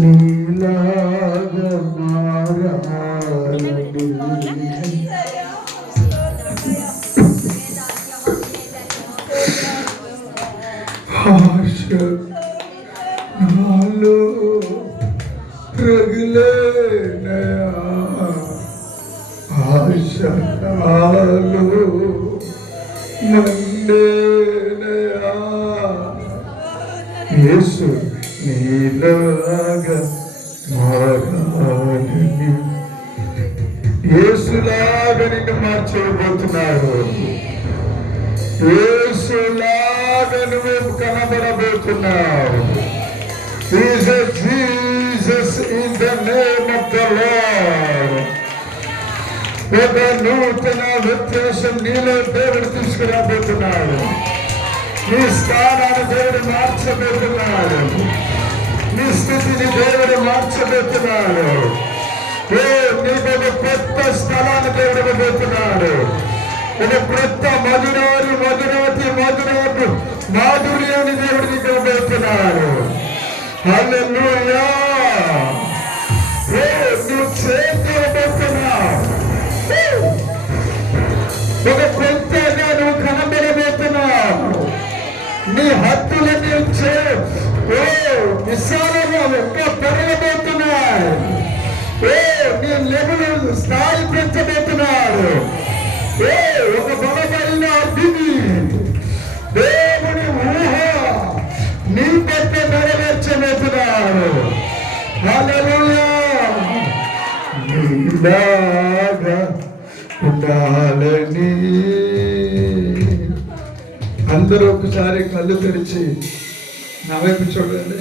నీలాగా మారాలని ఆశ నాలో రగిలేనయా, ఆశ నాలో మండేనయా. యేసు నీలాగా మారాలని, యేసులాగా నిన్ను మార్చబోతున్నాడు. యేసులాగా నువ్వు కనబడబోతున్నావు. Jesus in the name of the Lord. ఒక నూతన వ్యత్యాసం నీలో దేవుడు తీసుకురాబోతున్నాడు. నీ స్థానాన్ని దేవుడు మార్చబోతున్నాడు. నీ స్థితిని దేవుడు మార్చబోతున్నాడు. నీకు ఒక కొత్త స్థలాన్ని దేవుడు ఇవ్వబోతున్నాడు. ఒక కొత్త మాధుర్యాన్ని దేవుడు నీకు ఇవ్వబోతున్నాడు. హల్లెలూయా. నువ్వు చేయబోతున్నావు. ఒక కొత్తగా నువ్వు కనబడబోతున్నావు. నీ హద్దులన్నీ విశాలంగా ఎక్కువ పెరగబోతున్నాయి. నీ లెవెల్ స్థాయి పెంచబోతున్నాడు. ఒక బలమైన అగ్ని దేవుని ఊహ నీ పట్ల నెరవేర్చబోతున్నాడు. హల్లెలూయా. నీలాగా ఉండాలని. అందరూ ఒకసారి కళ్ళు తెరిచి నా వైపు చూడండి.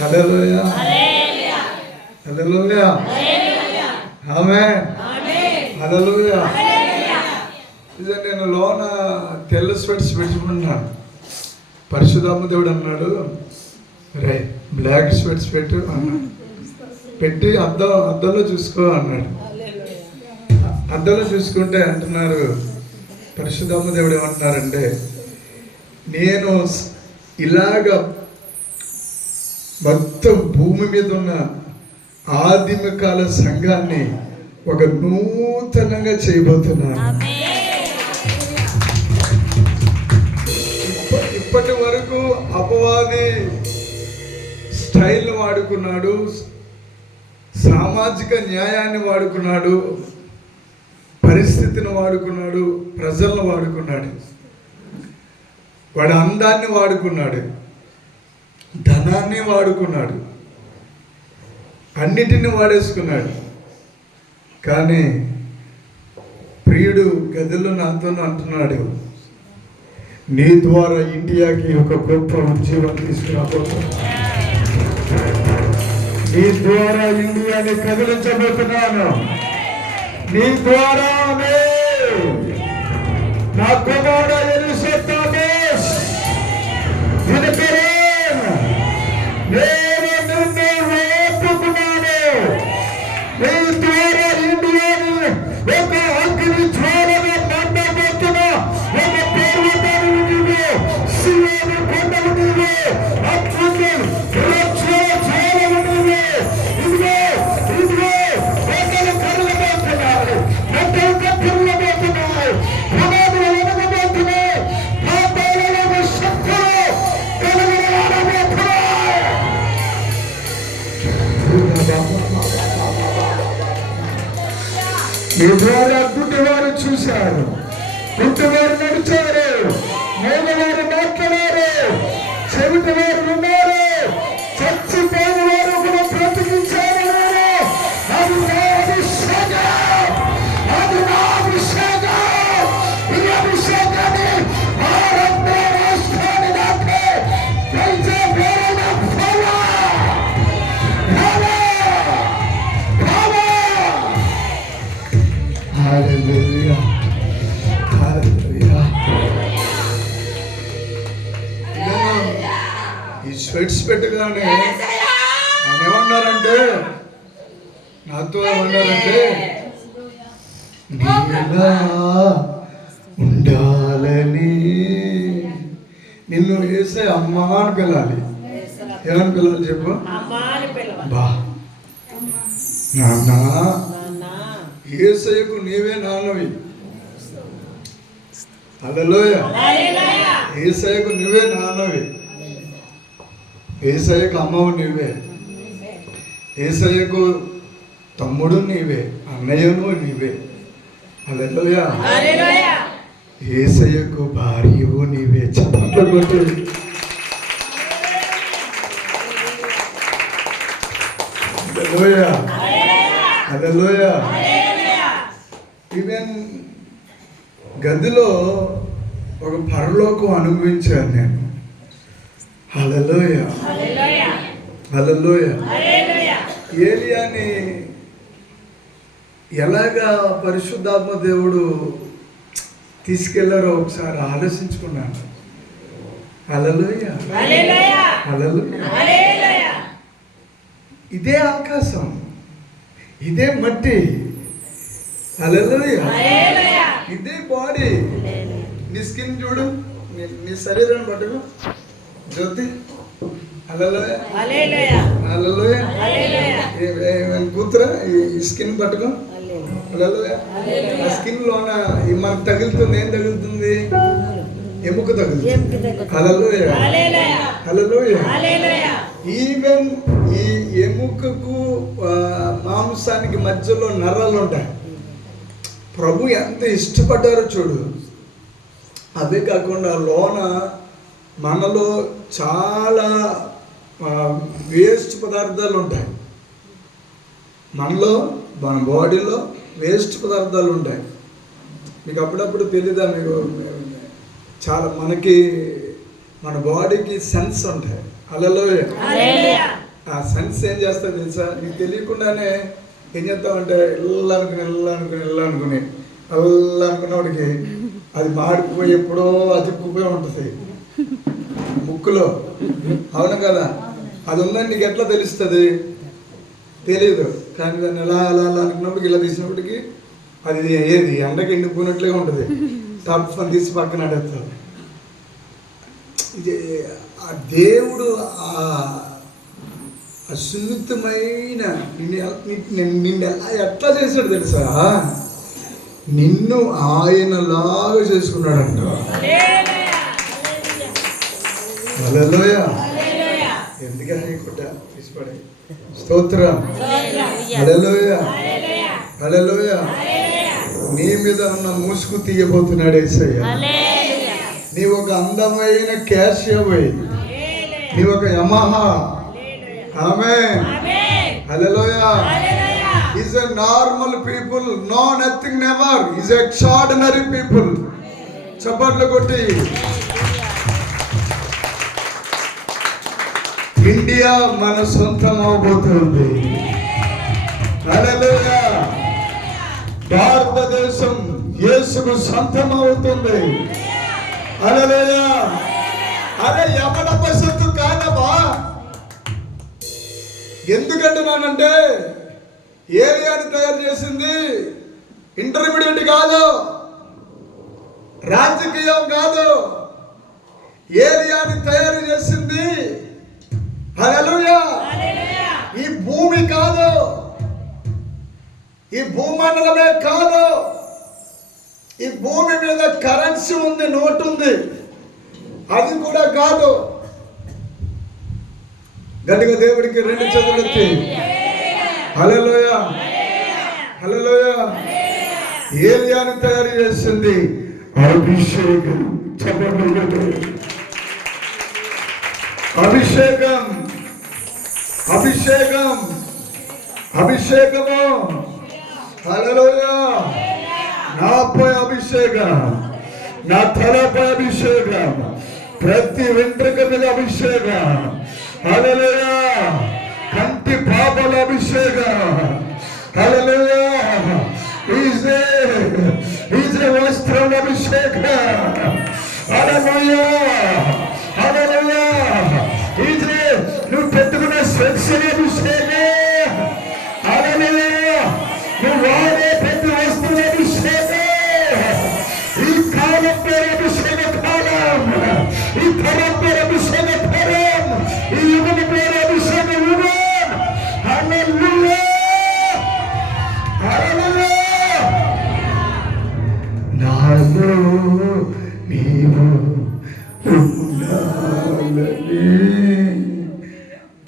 హల్లెలూయా, హల్లెలూయా, ఆమేన్, హల్లెలూయా. ఇదే నేను లోన తెల్ల స్వెట్స్ పెట్టుకున్నాను. పరిశుద్ధాత్మ దేవుడు అన్నాడు, రే బ్లాక్ స్వెట్స్ పెట్టు అన్నాడు. పెట్టి అద్దంలో చూసుకో అన్నాడు. అద్దంలో చూసుకుంటే అంటున్నారు, పరిశుద్ధాత్మ దేవుడు ఏమంటున్నారంటే, నేను ఇలాగ మొత్తం భూమి మీద ఉన్న ఆదిమకాల సంఘాన్ని ఒక నూతనంగా చేయబోతున్నాను. ఇప్పటి వరకు అపవాది స్టైల్ని వాడుకున్నాడు, సామాజిక న్యాయాన్ని వాడుకున్నాడు, పరిస్థితిని వాడుకున్నాడు, ప్రజలను వాడుకున్నాడు, వాడు అందాన్ని వాడుకున్నాడు, ధనాన్ని వాడుకున్నాడు, అన్నిటిని వాడేసుకున్నాడు. కానీ ప్రియుడు గదిలో నాతో అంటున్నాడు, నీ ద్వారా ఇండియాకి ఒక గొప్ప ఉద్యోగం తీసుకురాబోతున్నాను. నీ ద్వారా ఇండియాని కదిలించబోతున్నాను. నీ ద్వారా నా కుమారుడు ఎలిసెబాత్ నేను నిన్ను ఒప్పుకున్నాను. నీ ద్వారా ఇండియాని ఒక అగ్ని జ్వాలగా మండబోతున్నా. ఒక పర్వతాన్ని నీవే, శివను కొండలు నీవే, అగ్ని జ్వాలలు నీవే. ఇదిగో కొండలు కరగబోతున్నాయి, కొండలు కప్పబోతున్నాయి, పునాదులు వెనకబోతున్నాయి, పాతాళంలో శక్తులు కలగబోతున్నాయి. నీ ద్వారా గుడ్డివారు చూశారు, గుడ్డివారు నడిచారు, మూగవారు మాట్లాడారు, చెవిటి వారు ఉన్నారు, చచ్చిపోయిన వారు కూడా బ్రతికించారు. అది నా అభిషేకం, అది నా అభిషేకం. ఈ అభిషేకాన్ని ఆరంభ రాష్ట్రాన్ని దాటి తెలిసే పేరైన హల్లెలూయా, హల్లెలూయా. ఈ స్వెట్స్ పెట్టగానే ఆయన ఏమన్నారంటే, నాతో ఏమన్నారంటే, నీలా ఉండాలని నిన్ను వేసే అమ్మ అని పిలాలి. ఏమని పిల్లలు చెప్పు? బా నాన్న, యేసయ్యకు నీవే నాన్నవి. హల్లెలూయా. యేసయ్యకు నువ్వే నాన్నవి, యేసయ్యకు అమ్మవు నీవే, యేసయ్యకు తమ్ముడు నీవే, అన్నయ్యను నీవే. హల్లెలూయా. యేసయ్యకు భార్యవు నీవే. చప్పట్లు కొట్టు. హల్లెలూయా. హల్లెలూయా. ఈవెన్ గదిలో ఒక పరలోకం అనుభవించాను నేను. హల్లెలూయా. హల్లెలూయా. ఏలియాని ఎలాగా పరిశుద్ధాత్మ దేవుడు తీసుకెళ్లారో ఒకసారి ఆలోచించుకున్నాను. హల్లెలూయా. హల్లెలూయా. ఇదే ఆకాశం, ఇదే మట్టి. హల్లెలూయా. ఇదే బాడీ. నీ స్కిన్ చూడు, నీ శరీరాన్ని పట్టుకో జ్యోతి. హల్లెలూయా. హల్లెలూయా. కూతురా ఈ స్కిన్ పట్టుకో. హల్లెలూయా. ఆ స్కిన్ లోన మనకు తగులుతుంది. ఏం తగులుతుంది? ఎముక తగులుతుంది. హల్లెలూయా. హల్లెలూయా. ఈవెన్ ఈ ఎముకకు మాంసానికి మధ్యలో నరాలు ఉంటాయి. ప్రభు ఎంత ఇష్టపడ్డారో చూడు. అదే కాకుండా లోన మనలో చాలా వేస్ట్ పదార్థాలు ఉంటాయి. మనలో, మన బాడీలో వేస్ట్ పదార్థాలు ఉంటాయి. మీకు అప్పుడప్పుడు తెలీదా? మీకు చాలా మనకి మన బాడీకి సెన్స్ ఉంటాయి. హల్లెలూయా. ఆ సెన్స్ ఏం చేస్తుంది తెలుసా? నీకు తెలియకుండానే ఏం చేస్తామంటే అల్లా అనుకునేవాడికి అది మాడిపోయి ఎప్పుడో అతుక్కుపోయి ఉంటుంది ముక్కులో. అవును కదా? అది ఉందని నీకు ఎట్లా తెలుస్తుంది? తెలియదు. కానీ దాన్ని ఎలా అలా అలా అనుకున్నప్పటికి ఇలా తీసినప్పటికీ అది ఏది ఎండకి ఎండిపోయినట్లే ఉంటుంది. టాప్ ఫోన్ తీసి పక్కన ఆడేస్తావు. ఇది ఆ దేవుడు ఆ సున్నితమైన నిన్ను ఎట్లా చేశాడు తెలుసా? నిన్ను ఆయనలాగా చేసుకున్నాడంట. హల్లెలూయా. ఎందుకని తీసిపడే స్తోత్రం. హల్లెలూయా. హల్లెలూయా. నీ మీద ఉన్న ముసుగు తీయబోతున్నాడు యేసయ్య. నీవు ఒక అందమైన క్యాషియోవై, నీవు ఒక Yamaha. Amen. Hallelujah. Is a normal people, no nothing never. Is extraordinary people. చప్పట్లు కొట్టి. ఇండియా మన సొంతం అవబోతుంది. హల్లెలూయా. భారతదేశం యేసుకు సొంతం అవుతుంది. హల్లెలూయా. అరే యమన బసత్తు కాదమ్మా. ఎందుకంటున్నానంటే ఏలియాని తయారు చేసింది ఇంటర్మీడియట్ కాదు, రాజకీయం కాదు. ఏలియాని తయారు చేసింది హల్లెలూయా ఈ భూమి కాదు, ఈ భూమండలమే కాదు. ఈ భూమి మీద కరెన్సీ ఉంది, నోటు ఉంది, అది కూడా కాదు. గట్టిగా దేవుడికి రెండు చేతులు ఎత్తి హల్లెలూయా. హల్లెలూయా. ఏలియాని తయారు చేసింది అభిషేకం. అభిషేకం, అభిషేకం, అభిషేకము. హల్లెలూయా. నాపై అభిషేకం, నా తలపై అభిషేకం, ప్రతి వెంట్రుక మీద అభిషేకం. హల్లెలూయా. కంటి పాపల అభిషేకం. హల్లెలూయా. ఈజే వస్త్రం అభిషేకం. హల్లెలూయా. హల్లెలూయా. ఈజే నువ్వు పెట్టుకున్న స్వచ్ఛని అభిషేకం. హల్లెలూయా. నువ్వు వాడే ప్రతి వస్తువు అభిషేకం. ఈ కాలం పేరు అభిషేక కాలం, ఈ తరం పేరు అభిషేక తరం, ఈ యుగం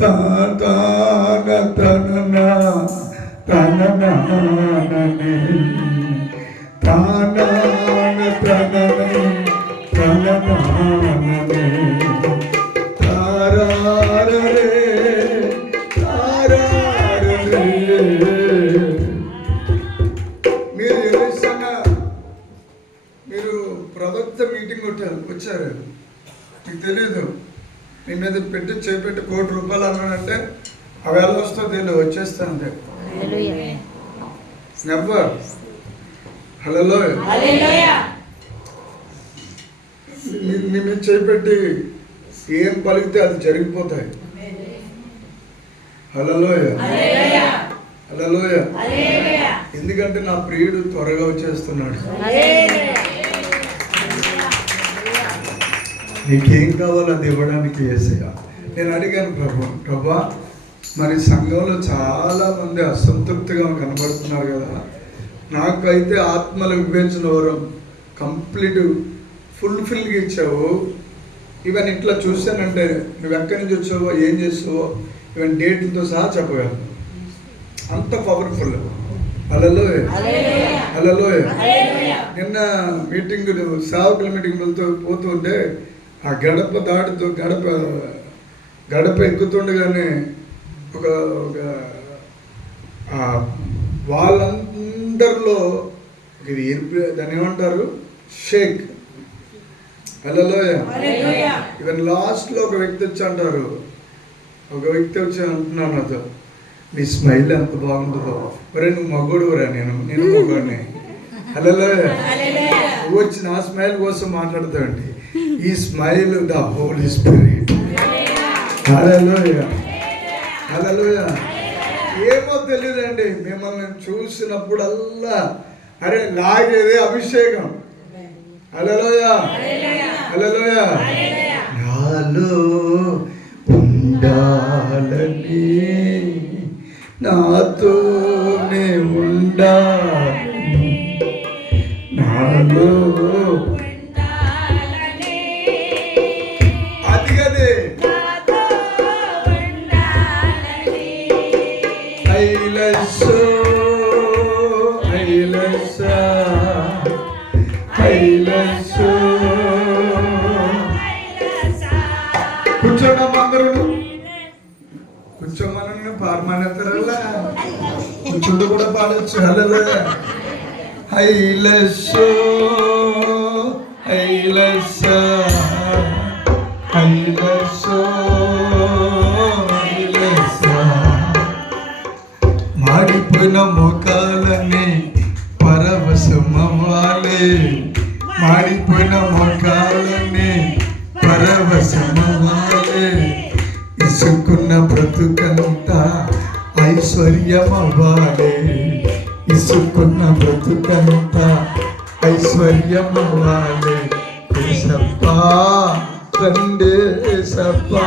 తాన తనన తననాననే తానాన తనన తననాననే తారారరే తారారరే. మీరు ఎవరిసన్నా మీరు ప్రవక్త మీటింగ్ వచ్చారు, మీకు తెలియదు, మీ మీద పెట్టి చేపెట్టి ₹1,00,00,000 అన్నాడంటే అవి ఎలా వస్తుందో తెలియదు, వచ్చేస్తాను నెవర్. హల్లెలూయా. మీ మీద చేపెట్టి ఏం పలికితే అది జరిగిపోతాయి. హల్లెలూయా. ఎందుకంటే నా ప్రియుడు త్వరగా వచ్చేస్తున్నాడు. నీకేం కావాలో అది ఇవ్వడానికి యేసయ్య. నేను అడిగాను ప్రభా మరి సంఘంలో చాలా మంది అసంతృప్తిగా కనబడుతున్నారు కదా, నాకైతే ఆత్మలు వివేచన వరం కంప్లీట్ ఫుల్ఫిల్గా ఇచ్చావు. ఈవెన్ ఇట్లా చూశానంటే నువ్వు ఎక్కడి నుంచి వచ్చావో ఏం చేసావో ఈవెన్ డేట్లతో సహా చెప్పగలను, అంత పవర్ఫుల్. హల్లెలూయా. నిన్న మీటింగ్ సేవకుల మీటింగ్ పోతుంటే ఆ గడప ఎక్కుతుండగానే ఒక వాళ్ళందరిలో దాన్ని ఏమంటారు, షేక్. హల్లెలూయా. ఈవెన్ లాస్ట్లో ఒక వ్యక్తి వచ్చి అంటారు, అంటున్నాను నాతో, నీ స్మైల్ ఎంత బాగుంటుందో. ఒరే నువ్వు మగోడురా, నేను మగోడిని. హల్లెలూయా. నువ్వు వచ్చి నా స్మైల్ కోసం మాట్లాడతావండి. ఈ స్మైల్ ద హోలీ స్పిరిట్. హల్లెలూయా. ఏమో తెలియదండి, మిమ్మల్ని చూసినప్పుడల్లా అరే లాగేదే అభిషేకం. హల్లెలూయా. నాలో ఉండాలని, నాతోనే ఉండాలని, నాలో అది కదే కూర్చోమని పారమానేస్తారల్లా, కూర్చుంటూ కూడా పాడవచ్చు. హల్లెలూయా. హైలెస్సో హైలెస్సా హైలెస్సో హైలెస్సా. మాడిపోయిన మోకాలని పరవశమవ్వాలి, మాడిపోయిన మోకాలని పరవశమవ్వాలి. ఇసుకున్న బ్రతుకంతా ఐశ్వర్యమవ్వాలి, ఇసుకున్న బ్రతుకంతా ఐశ్వర్యమవ్వాలి. ఏసప్పా తండ్రి ఏసప్పా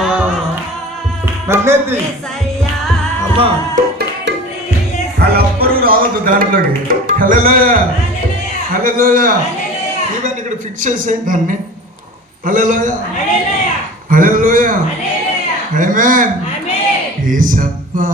నన్నేది అమ్మా వాళ్ళెవ్వరూ రావద్దు దాంట్లోకి. హల్లెలూయా. ఈవెన్ ఇక్కడ ఫిక్స్ చేసేయండి దాన్ని. హల్లెలూయా. ఆమేన్. యేసప్పా